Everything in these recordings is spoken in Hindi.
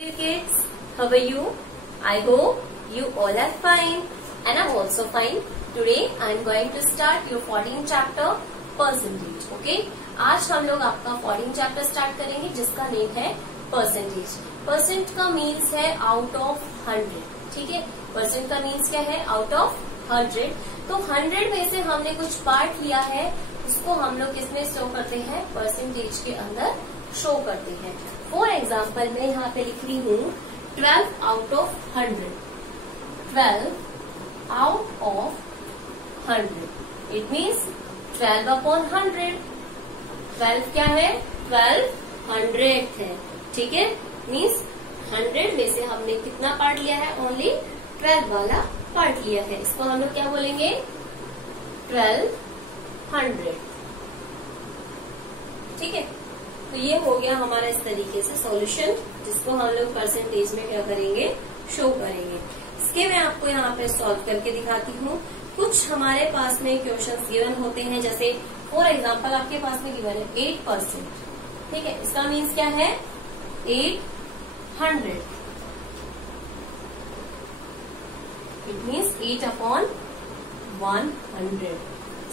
Dear kids, how are you? I hope you all are fine and I'm also fine. Today I am going to start your 14th chapter percentage. Okay? आज हम लोग आपका 14th चैप्टर स्टार्ट करेंगे जिसका नेम है परसेंटेज. परसेंट का मीन्स है आउट ऑफ 100. ठीक है, परसेंट का मीन्स क्या है? Out of 100. तो 100 में से हमने कुछ पार्ट लिया है, उसको हम लोग किसमें शो करते हैं? परसेंटेज के अंदर शो करते हैं. फॉर एग्जाम्पल मैं यहाँ पे लिख रही हूँ 12 out of 100. 12 out of 100. It means 12 upon 100. 12 क्या है? 12 100th है. ठीक है, मीन्स 100 में से हमने कितना पार्ट लिया है? ओनली 12 वाला पार्ट लिया है. इसको हम लोग क्या बोलेंगे? 1200. ठीक है, तो ये हो गया हमारा इस तरीके से सॉल्यूशन, जिसको हम लोग परसेंटेज में क्या करेंगे? शो करेंगे. इसके मैं आपको यहाँ पे सॉल्व करके दिखाती हूँ. कुछ हमारे पास में क्वेश्चंस गिवन होते हैं, जैसे फॉर एग्जांपल आपके पास में गिवन है 8%. ठीक है, इसका मीन्स क्या है? 800. It means 8 upon 100.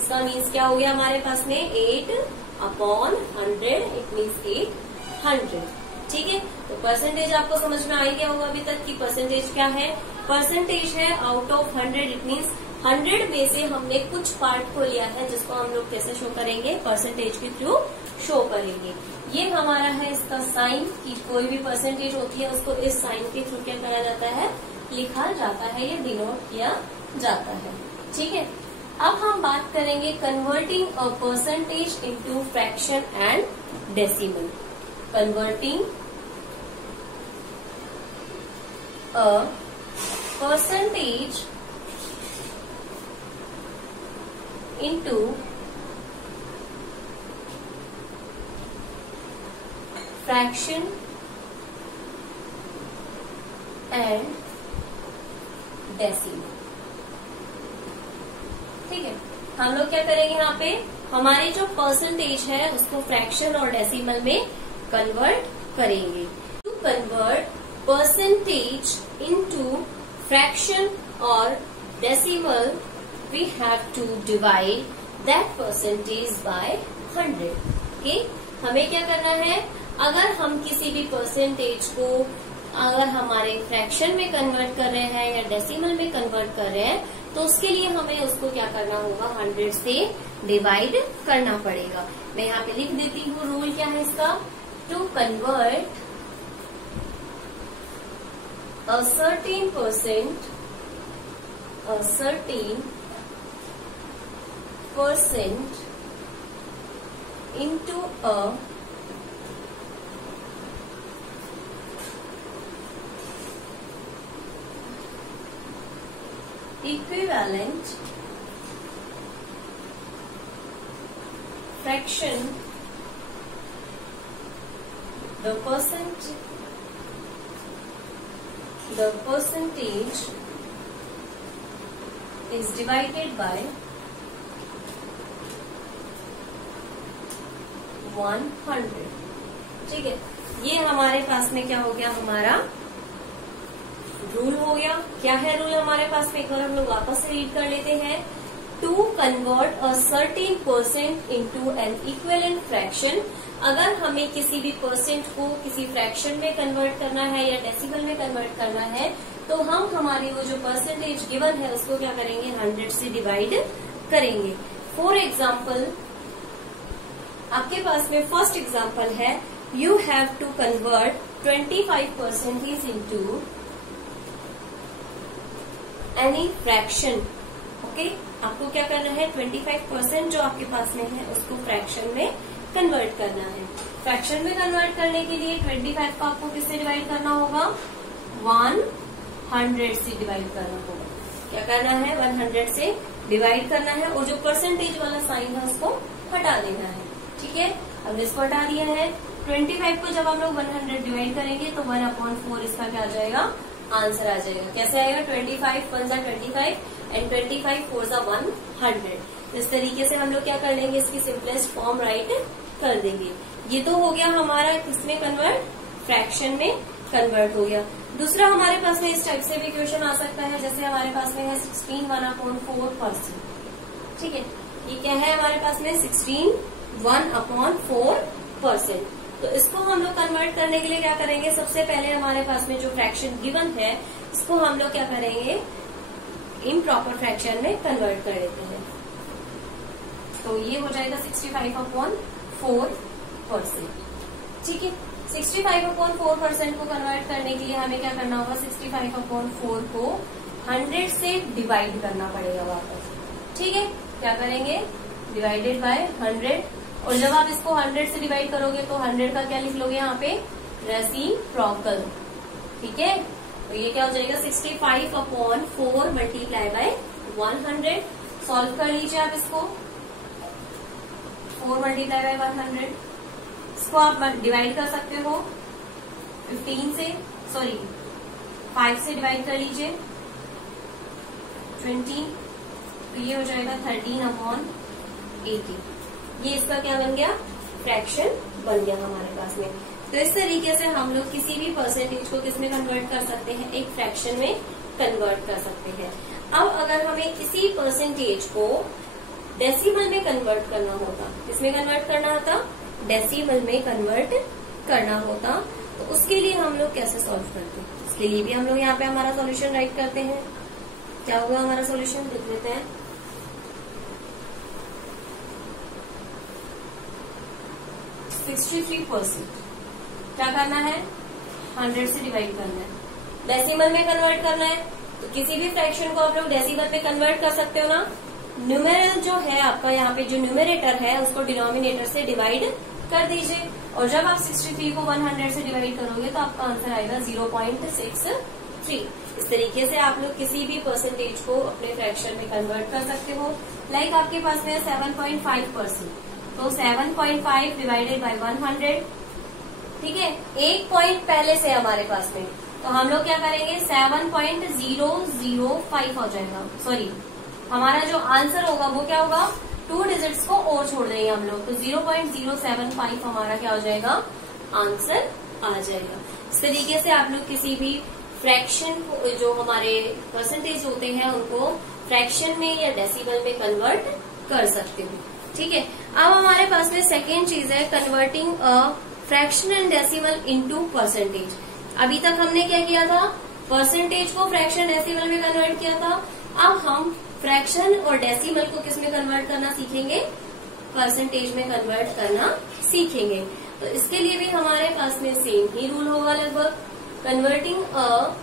इसका मीन्स क्या हो गया हमारे पास में? 8 अपॉन 100. It means 800. ठीक है, तो परसेंटेज आपको समझ में आ ही गया होगा अभी तक कि परसेंटेज क्या है. परसेंटेज है आउट ऑफ 100. इट मीन्स 100 में से हमने कुछ पार्ट को लिया है, जिसको हम लोग कैसे शो करेंगे? परसेंटेज के थ्रू शो करेंगे. ये हमारा है इसका साइन, कि कोई भी परसेंटेज होती है उसको इस साइन के थ्रू क्या करा जाता है? लिखा जाता है या डिनोट किया जाता है. ठीक है, अब हम बात करेंगे converting a percentage into fraction and decimal. Converting a percentage into fraction and decimal. ठीक है, हम लोग क्या करेंगे? यहाँ पे हमारे जो परसेंटेज है उसको फ्रैक्शन और डेसिमल में कन्वर्ट करेंगे. To convert percentage into fraction और decimal we have to divide that percentage by 100. Okay, हमें क्या करना है? अगर हम किसी भी परसेंटेज को अगर हमारे फ्रैक्शन में कन्वर्ट कर रहे हैं या डेसिमल में कन्वर्ट कर रहे हैं, तो उसके लिए हमें उसको क्या करना होगा? 100 से डिवाइड करना पड़ेगा. मैं यहाँ पे लिख देती हूँ रूल क्या है इसका. To convert a certain percent into a equivalent fraction, the percentage is divided by 100. ठीक है, ये हमारे पास में क्या हो गया? हमारा रूल हो गया. क्या है रूल हमारे पास में? एक बार हम लोग वापस से रीड कर लेते हैं. To convert a certain percent into an equivalent fraction. अगर हमें किसी भी परसेंट को किसी फ्रैक्शन में कन्वर्ट करना है या डेसिमल में कन्वर्ट करना है, तो हम हमारी वो जो परसेंटेज गिवन है उसको क्या करेंगे? 100 से डिवाइड करेंगे. फॉर एग्जाम्पल आपके पास में फर्स्ट एग्जाम्पल है, you have to convert 25% into any fraction. Okay, आपको क्या करना है? 25% जो आपके पास में है उसको फ्रैक्शन में कन्वर्ट करना है. फ्रैक्शन में कन्वर्ट करने के लिए 25 को आपको किससे डिवाइड करना होगा? 100 से डिवाइड करना होगा. क्या करना है? 100 से डिवाइड करना है, और जो परसेंटेज वाला साइन है उसको हटा देना है. ठीक है, अब इसको हटा दिया है. 25 को जब हम लोग 100 डिवाइड करेंगे तो 1/4 इसका क्या आ जाएगा? आंसर आ जाएगा. कैसे आएगा? 25 1 जा 25 एंड 25 4 जा 100. इस तरीके से हम लोग क्या कर लेंगे? इसकी सिंपलेस्ट फॉर्म राइट कर देंगे. ये तो हो गया हमारा किसमें कन्वर्ट? फ्रैक्शन में. कन्वर्ट हो गया। दूसरा हमारे पास में इस टाइप से भी क्वेश्चन आ सकता है, जैसे हमारे पास में है 16 1/4%। ठीक है, ये क्या है हमारे पास में 16 1/4%। तो इसको हम लोग कन्वर्ट करने के लिए क्या करेंगे, सबसे पहले हमारे पास में जो फ्रैक्शन गिवन है इसको हम लोग क्या करेंगे, इम्प्रॉपर फ्रैक्शन में कन्वर्ट कर देते हैं। तो ये हो जाएगा 65/4%। ठीक है, 65/4% को कन्वर्ट करने के लिए हमें क्या करना होगा, 65/4 को 100 से डिवाइड करना पड़ेगा वापस। ठीक है, क्या करेंगे, डिवाइडेड बाय 100। और जब आप इसको 100 से डिवाइड करोगे तो 100 का क्या लिख लोगे यहाँ पे, रेसिप्रोकल। ठीक है, तो ये क्या हो जाएगा 65/4 मल्टीप्लाई बाय 100। सॉल्व कर लीजिए आप इसको, 4 मल्टीप्लाई बाय 100। इसको आप डिवाइड कर सकते हो 5 से डिवाइड कर लीजिए 20, तो ये हो जाएगा 13/80। ये इसका क्या बन गया, फ्रैक्शन बन गया हमारे पास में। तो इस तरीके से हम लोग किसी भी परसेंटेज को किस में कन्वर्ट कर सकते हैं, एक फ्रैक्शन में कन्वर्ट कर सकते हैं। अब अगर हमें इसी परसेंटेज को डेसिमल में कन्वर्ट करना होता, किसमें कन्वर्ट करना होता, डेसिमल में कन्वर्ट करना होता, तो उसके लिए हम लोग कैसे सॉल्व करते हैं, इसके लिए भी हम लोग यहाँ पे हमारा सॉल्यूशन राइट करते हैं। क्या होगा हमारा सॉल्यूशन, लिख लेते हैं। 63%। क्या करना है, 100 से डिवाइड करना है, डेसिमल में कन्वर्ट करना है। तो किसी भी फ्रैक्शन को आप लोग डेसिमल में कन्वर्ट कर सकते हो ना। न्यूमेरल जो है आपका, यहाँ पे जो न्यूमेरेटर है उसको डिनोमिनेटर से डिवाइड कर दीजिए, और जब आप 63 को 100 से डिवाइड करोगे तो आपका आंसर आएगा 0.63। इस तरीके से आप लोग किसी भी परसेंटेज को अपने फ्रैक्शन में कन्वर्ट कर सकते हो। लाइक आपके पास में 7.5%, तो 7.5 डिवाइडेड बाय 100। ठीक है, एक पॉइंट पहले से हमारे पास में, तो हम लोग क्या करेंगे, 7.005 हो जाएगा। सॉरी, हमारा जो आंसर होगा वो क्या होगा, 2 डिजिट्स को और छोड़ देंगे हम लोग, तो 0.075 हमारा क्या हो जाएगा, आंसर आ जाएगा। इस तरीके से आप लोग किसी भी फ्रैक्शन को, जो हमारे परसेंटेज होते हैं, उनको फ्रैक्शन में या डेसिमल में कन्वर्ट कर सकते हो। ठीक है, अब हमारे पास में सेकेंड चीज है converting a fraction and decimal into percentage. अभी तक हमने क्या किया था, परसेंटेज को फ्रैक्शन डेसिमल में कन्वर्ट किया था। अब हम फ्रैक्शन और डेसिमल को किस में कन्वर्ट करना सीखेंगे, परसेंटेज में कन्वर्ट करना सीखेंगे। तो इसके लिए भी हमारे पास में सेम ही रूल होगा लगभग, converting a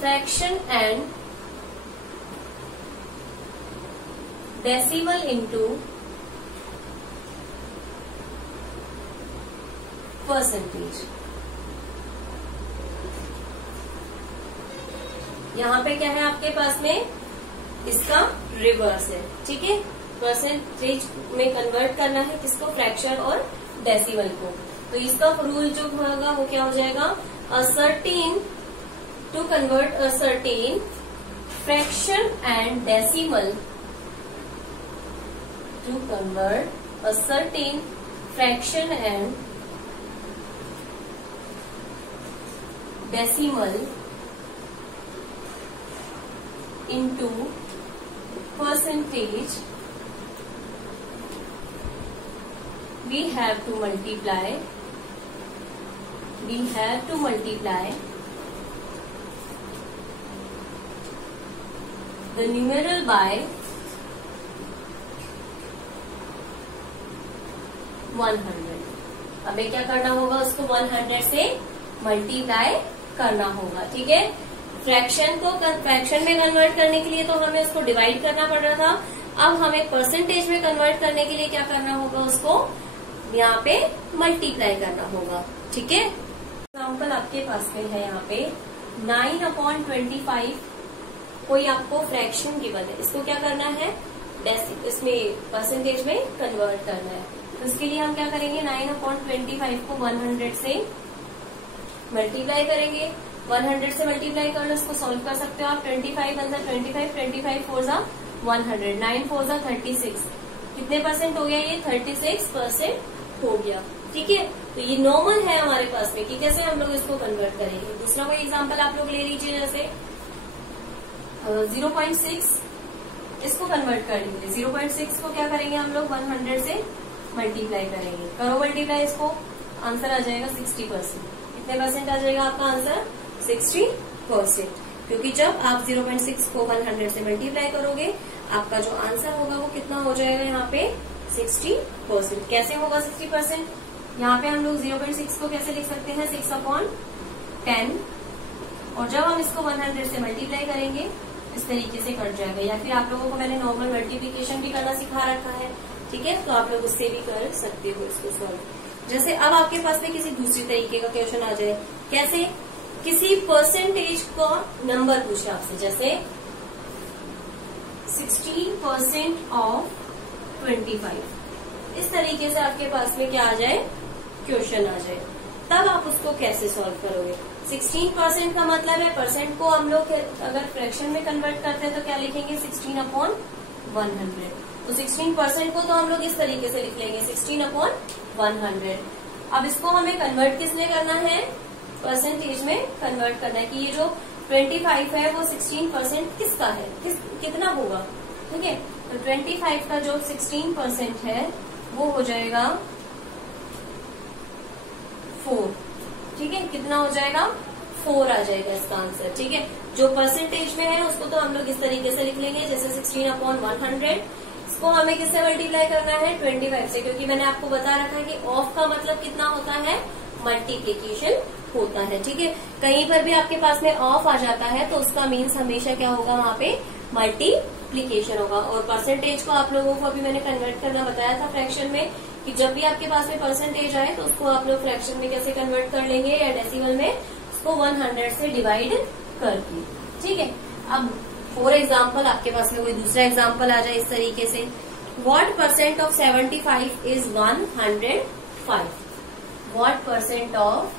fraction and decimal into percentage. यहाँ पे क्या है आपके पास में, इसका रिवर्स है। ठीक है, परसेंटेज में कन्वर्ट करना है किसको, फ्रैक्शन और डेसिमल को। तो इसका रूल जो होगा वो क्या हो जाएगा, a certain, to convert a certain fraction and decimal, to convert a certain fraction and decimal into percentage, we have to multiply the numeral by 100। हमें क्या करना होगा, उसको 100 से मल्टीप्लाई करना होगा। ठीक है, फ्रैक्शन को फ्रैक्शन में कन्वर्ट करने के लिए तो हमें उसको डिवाइड करना पड़ रहा था। अब हमें परसेंटेज में कन्वर्ट करने के लिए क्या करना होगा, उसको यहाँ पे मल्टीप्लाई करना होगा। ठीक है, एग्जाम्पल आपके पास में है यहाँ पे 9/25, कोई आपको फ्रैक्शन गिवन है, इसको क्या करना है, इसमें परसेंटेज में कन्वर्ट करना है। तो इसके लिए हम क्या करेंगे, 9/25 को 100 से मल्टीप्लाई करेंगे। 100 से मल्टीप्लाई करना, इसको सॉल्व कर सकते हो आप। 25 1 25, 25 4 100, 9 4 36, कितने परसेंट हो गया ये? 36% हो गया। ठीक है, तो ये नॉर्मल है हमारे पास में कि कैसे हम लोग इसको कन्वर्ट करेंगे। दूसरा कोई एग्जांपल आप लोग ले लीजिए, जैसे 0.6 इसको कन्वर्ट कर लीजिए। 0.6 को क्या करेंगे हम लोग? 100 से मल्टीप्लाई करेंगे। करो मल्टीप्लाई, इसको आंसर आ जाएगा 60%। कितने परसेंट आ जाएगा आपका आंसर? 60%। क्योंकि जब आप 0.6 को 100 से मल्टीप्लाई करोगे, आपका जो आंसर होगा वो कितना हो जाएगा यहाँ पे? 60%। कैसे होगा 60%? यहाँ पे हम लोग 0.6 को कैसे लिख सकते हैं? 6/10। और जब हम इसको 100 से मल्टीप्लाई करेंगे इस तरीके से कट जाएगा। या फिर आप लोगों को मैंने नॉर्मल मल्टीप्लीकेशन भी करना सिखा रखा है, ठीक है, तो आप लोग उससे भी कर सकते हो इसको सॉल्व। जैसे अब आपके पास में किसी दूसरी तरीके का क्वेश्चन आ जाए, कैसे? किसी परसेंटेज का नंबर पूछे आपसे, जैसे 16% ऑफ 25। इस तरीके से आपके पास में क्या आ जाए? क्वेश्चन आ जाए, तब आप उसको कैसे सॉल्व करोगे? 16% का मतलब है परसेंट को हम लोग अगर फ्रैक्शन में कन्वर्ट करते हैं तो क्या लिखेंगे? 16/100। तो 16% को तो हम लोग इस तरीके से लिख लेंगे 16/100। अब इसको हमें कन्वर्ट किस लिए करना है? परसेंटेज में कन्वर्ट करना है कि ये जो 25 है वो 16% किसका है, कितना होगा। ठीक है, तो 25 का जो 16% है वो हो जाएगा 4। ठीक है, कितना हो जाएगा? 4 आ जाएगा इसका आंसर। ठीक है, जो परसेंटेज में है उसको तो हम लोग इस तरीके से लिख लेंगे, जैसे 16/100। इसको हमें किससे मल्टीप्लाई करना है? 25 से, क्योंकि मैंने आपको बता रखा है कि ऑफ का मतलब कितना होता है? मल्टीप्लीकेशन होता है। ठीक है, कहीं पर भी आपके पास में ऑफ आ जाता है तो उसका मीन्स हमेशा क्या होगा? वहाँ पे मल्टीप्लीकेशन होगा। और परसेंटेज को आप लोगों को अभी मैंने कन्वर्ट करना बताया था फ्रैक्शन में, कि जब भी आपके पास में परसेंटेज आए तो उसको आप लोग फ्रैक्शन में कैसे कन्वर्ट कर लेंगे, या डेसिमल में उसको 100 से डिवाइड करके। ठीक है, अब फॉर एग्जाम्पल आपके पास में कोई दूसरा एग्जाम्पल आ जाए इस तरीके से, what percent of 75 is 105? What percent of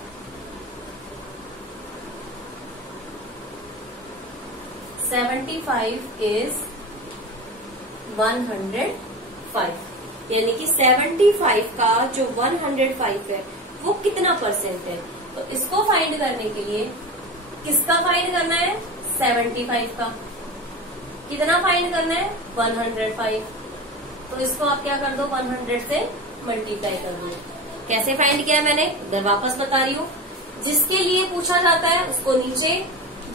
75 is 105? यानी कि 75 का जो 105 है वो कितना परसेंट है? तो इसको फाइंड करने के लिए किसका फाइंड करना है? 75 का। कितना फाइंड करना है? 105। तो इसको आप क्या कर दो? 100 से मल्टीप्लाई कर दो। कैसे फाइंड किया मैंने? इधर वापस बता रही हूँ। जिसके लिए पूछा जाता है उसको नीचे,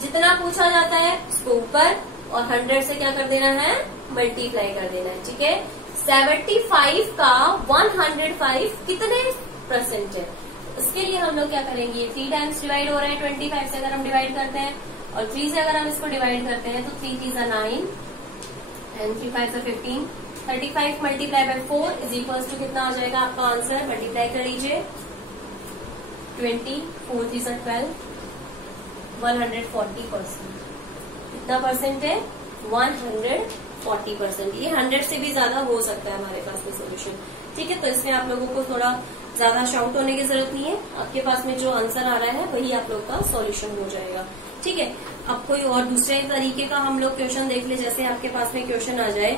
जितना पूछा जाता है उसको ऊपर, और 100 से क्या कर देना है? मल्टीप्लाई कर देना है। ठीक है, 75 का 105 कितने परसेंट है? इसके लिए हम लोग क्या करेंगे? 3 टाइम्स डिवाइड हो रहा है 25 से, अगर हम डिवाइड करते हैं, और 3 से अगर हम इसको डिवाइड करते हैं तो 3 3 9 and 3 5 15। 35 multiply by 4 is equal to कितना हो जाएगा आपका आंसर? मल्टीप्लाई कर लीजिए 20, 4 3 12, 140%। कितना परसेंट है? 140%। ये 100 से भी ज्यादा हो सकता है हमारे पास में सोल्यूशन। ठीक है, तो इसमें आप लोगों को थोड़ा ज्यादा शाउट होने की जरूरत नहीं है। आपके पास में जो आंसर आ रहा है वही आप लोग का सॉल्यूशन हो जाएगा। ठीक है, अब कोई और दूसरे तरीके का हम लोग क्वेश्चन देख ले। जैसे आपके पास में क्वेश्चन आ जाए,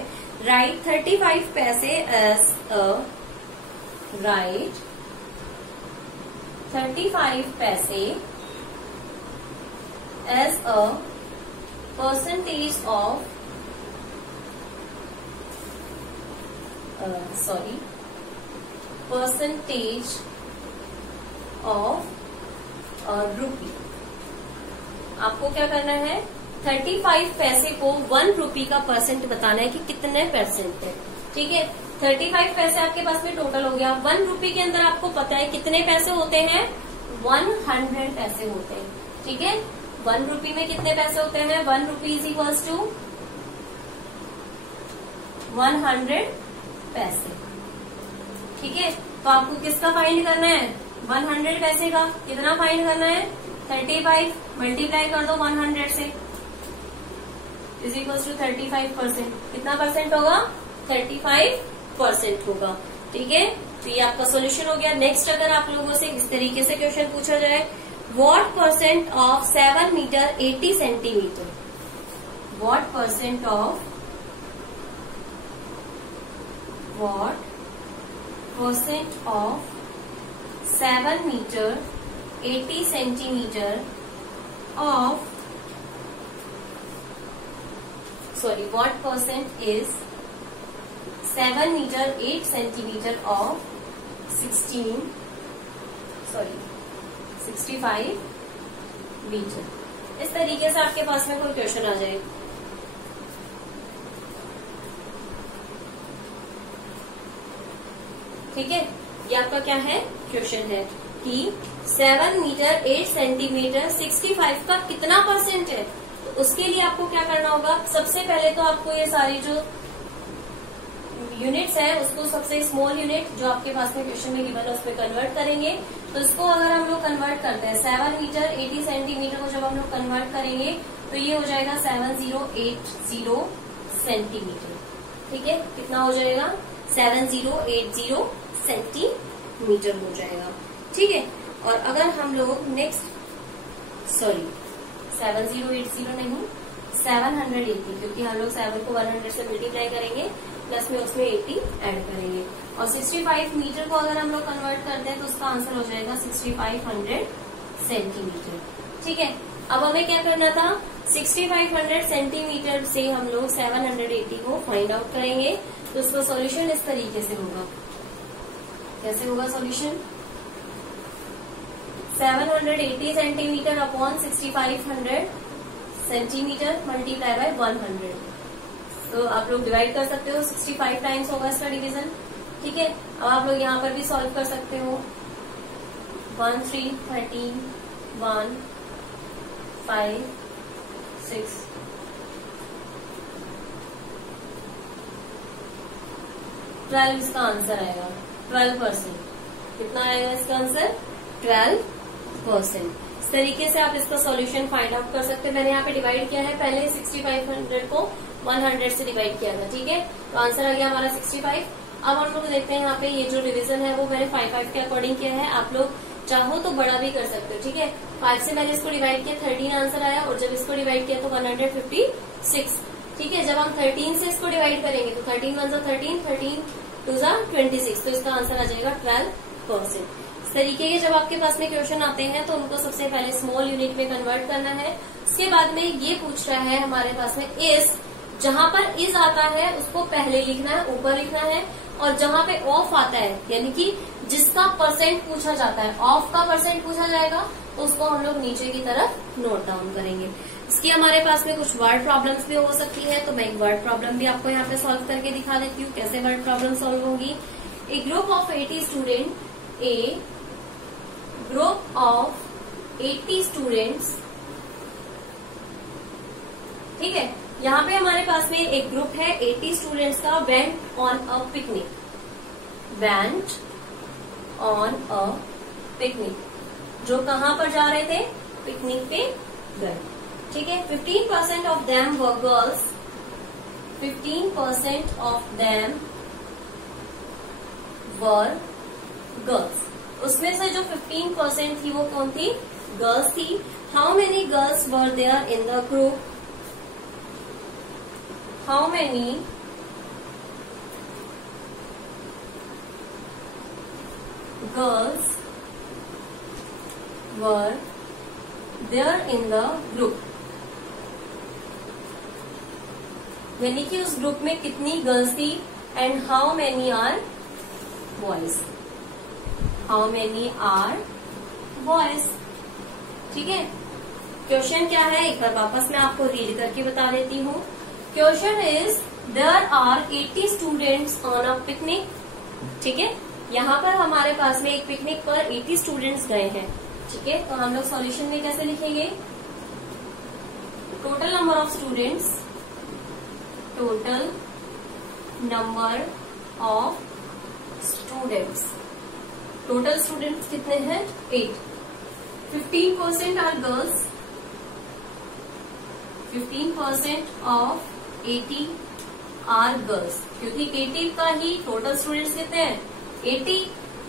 राइट 35 पैसे एज अ, राइट 35 पैसे as a percentage of percentage of rupee. आपको क्या करना है? 35 पैसे को 1 रुपी का परसेंट बताना है कि कितने परसेंट है। ठीक है, 35 पैसे आपके पास में टोटल हो गया। 1 रुपी के अंदर आपको पता है कितने पैसे होते हैं? 100 पैसे होते हैं। ठीक है, 1 रुपी में कितने पैसे होते हैं? 1 रुपी इज इक्वल्स टू 100 पैसे। ठीक है, तो आपको किसका फाइंड करना है? 100 पैसे का। कितना फाइंड करना है? 35 मल्टीप्लाई कर दो 100 से, इज इक्वल टू 35%। कितना परसेंट होगा? 35% होगा। ठीक है, तो ये आपका सोल्यूशन हो गया। नेक्स्ट अगर आप लोगों से इस तरीके से क्वेश्चन पूछा जाए, what percent of 7 metre 80 centimetre? What percent of what percent of 7 meter 80 centimeter of what percent is 7 meter 8 centimeter of 65 metre. इस तरीके से आपके पास में कोई क्वेश्चन आ जाए। ठीक है, ये आपका क्या है, क्वेश्चन है कि 7 मीटर 8 सेंटीमीटर 65 का कितना परसेंट है। तो उसके लिए आपको क्या करना होगा, सबसे पहले तो आपको ये सारी जो यूनिट्स है उसको सबसे स्मॉल यूनिट जो आपके पास में क्वेश्चन में गिवन है उसमें कन्वर्ट करेंगे। तो इसको अगर हम लोग कन्वर्ट करते हैं 7 मीटर 80 सेंटीमीटर को जब हम लोग कन्वर्ट करेंगे तो ये हो जाएगा 7080 सेंटीमीटर। ठीक है, कितना हो जाएगा, 7080 सेंटीमीटर हो जाएगा। ठीक है, और अगर हम लोग नेक्स्ट 7080 नहीं 780, क्योंकि हम लोग 7 को 100 से मल्टीप्लाई करेंगे प्लस में उसमें 80 ऐड करेंगे, और 65 मीटर को अगर हम लोग कन्वर्ट करते हैं तो उसका आंसर हो जाएगा 6500 सेंटीमीटर। ठीक है, अब हमें क्या करना था, 6500 सेंटीमीटर से हम लोग 780 को फाइंड आउट करेंगे। तो उसका सॉल्यूशन इस तरीके से होगा। कैसे होगा solution, 780 centimetre upon 6500 centimetre multiply by 100। तो आप लोग डिवाइड कर सकते हो, 65 टाइम्स होगा इसका डिवीजन। ठीक है, अब आप लोग यहाँ पर भी सॉल्व कर सकते हो, 1 3 13 1 5 6 12 इसका आंसर आएगा 12%। कितना आएगा इसका आंसर, 12%। इस तरीके से आप इसका सॉल्यूशन फाइंड आउट कर सकते हैं। मैंने यहाँ पे डिवाइड किया है, पहले 6500 को 100 से डिवाइड किया था। ठीक है, तो आंसर आ गया हमारा 65। अब हम लोग देखते हैं यहाँ पे ये जो डिवीजन है वो मैंने 5 के अकॉर्डिंग किया है। आप लोग चाहो तो बड़ा भी कर सकते हो। ठीक है, 5 से मैंने इसको डिवाइड किया, 13 आंसर आया, और जब इसको डिवाइड किया तो 156। ठीक है, जब हम 13 से इसको डिवाइड करेंगे तो 13 1 13 13 2 26, तो इसका आंसर आ जाएगा 12%। इस तरीके के जब आपके पास में क्वेश्चन आते हैं तो उनको सबसे पहले स्मॉल यूनिट में कन्वर्ट करना है। उसके बाद में ये पूछ रहा है हमारे पास में इज, जहां पर इज आता है उसको पहले लिखना है, ऊपर लिखना है, और जहां पे ऑफ आता है यानी कि जिसका परसेंट पूछा जाता है, ऑफ का परसेंट पूछा जाएगा तो उसको हम लोग नीचे की तरफ नोट डाउन करेंगे। इसकी हमारे पास में कुछ वर्ड प्रॉब्लम्स भी हो सकती है, तो मैं एक वर्ड प्रॉब्लम भी आपको यहाँ पे सॉल्व करके दिखा देती हूँ कैसे वर्ड प्रॉब्लम सॉल्व होगी। A group of 80 student, a group of 80 students. ठीक है, यहाँ पे हमारे पास में एक ग्रुप है 80 स्टूडेंट्स का, went on a picnic, went on a picnic, जो कहाँ पर जा रहे थे, पिकनिक पे गए। ठीक है, 15% of them were girls, 15% of them were girls. उसमें से जो 15% थी वो कौन थी, गर्ल्स थी। How many girls were there in the group, how many girls were there in the group, यानी कि उस ग्रुप में कितनी गर्ल्स थी, and how many are boys, how many are boys. ठीक है, क्वेश्चन क्या है एक बार वापस मैं आपको रीड करके बता देती हूँ। Question is there are 80 students on a picnic. ठीक है, यहाँ पर हमारे पास में एक पिकनिक पर 80 स्टूडेंट्स गए हैं। ठीक है, तो हम लोग सॉल्यूशन में कैसे लिखेंगे, total number of students, total number of students, total students कितने हैं 8, 15% are girls, 15% of 80 are girls, क्योंकि 80 का ही टोटल स्टूडेंट्स कितने हैं 80,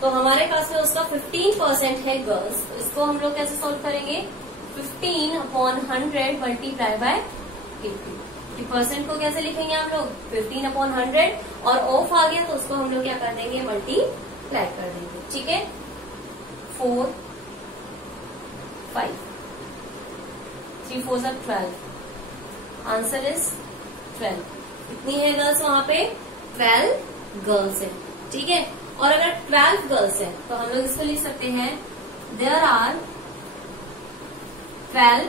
तो हमारे पास में उसका 15% है गर्ल्स। तो इसको हम लोग कैसे सॉल्व करेंगे, 15 अपॉन 100 मल्टीप्लाई बाय 80। 50% को कैसे लिखेंगे हम लोग 15/100 और ऑफ आ गया तो उसको हम लोग क्या कर देंगे मल्टीप्लाई कर देंगे। ठीक है 4 5 3 4 12 आंसर इज 12। कितनी है गर्ल्स वहां पे 12 गर्ल्स है। ठीक है और अगर 12 गर्ल्स है तो हम लोग इसको लिख सकते हैं देयर आर 12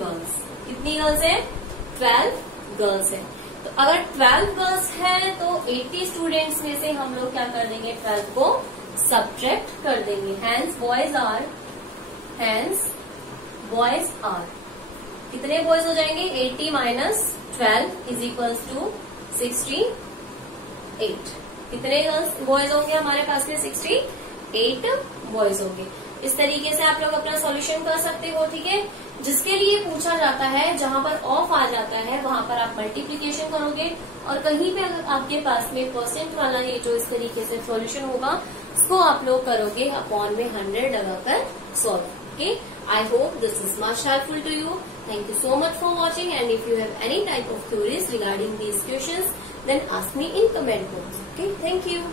गर्ल्स। कितनी गर्ल्स है 12 गर्ल्स है। तो अगर 12 गर्ल्स है तो 80 स्टूडेंट्स में से हम लोग क्या कर देंगे 12 को सब्ट्रैक्ट कर देंगे। हैंस बॉयज आर कितने बॉयज हो जाएंगे 80 माइनस 12 इज इक्वल्स टू 68। कितने बॉयज होंगे हमारे पास में 68 बॉयज होंगे। इस तरीके से आप लोग अपना सॉल्यूशन कर सकते हो। ठीक है जिसके लिए पूछा जाता है जहां पर ऑफ आ जाता है वहां पर आप मल्टीप्लीकेशन करोगे और कहीं पे अगर आपके पास में परसेंट वाला ये जो इस तरीके से सॉल्यूशन होगा उसको आप लोग करोगे अपॉन में 100 लगाकर solve. Okay I hope this is much helpful to you. Thank you so much for watching, and if you have any type of queries regarding these questions then ask me in comment box. Okay, thank you.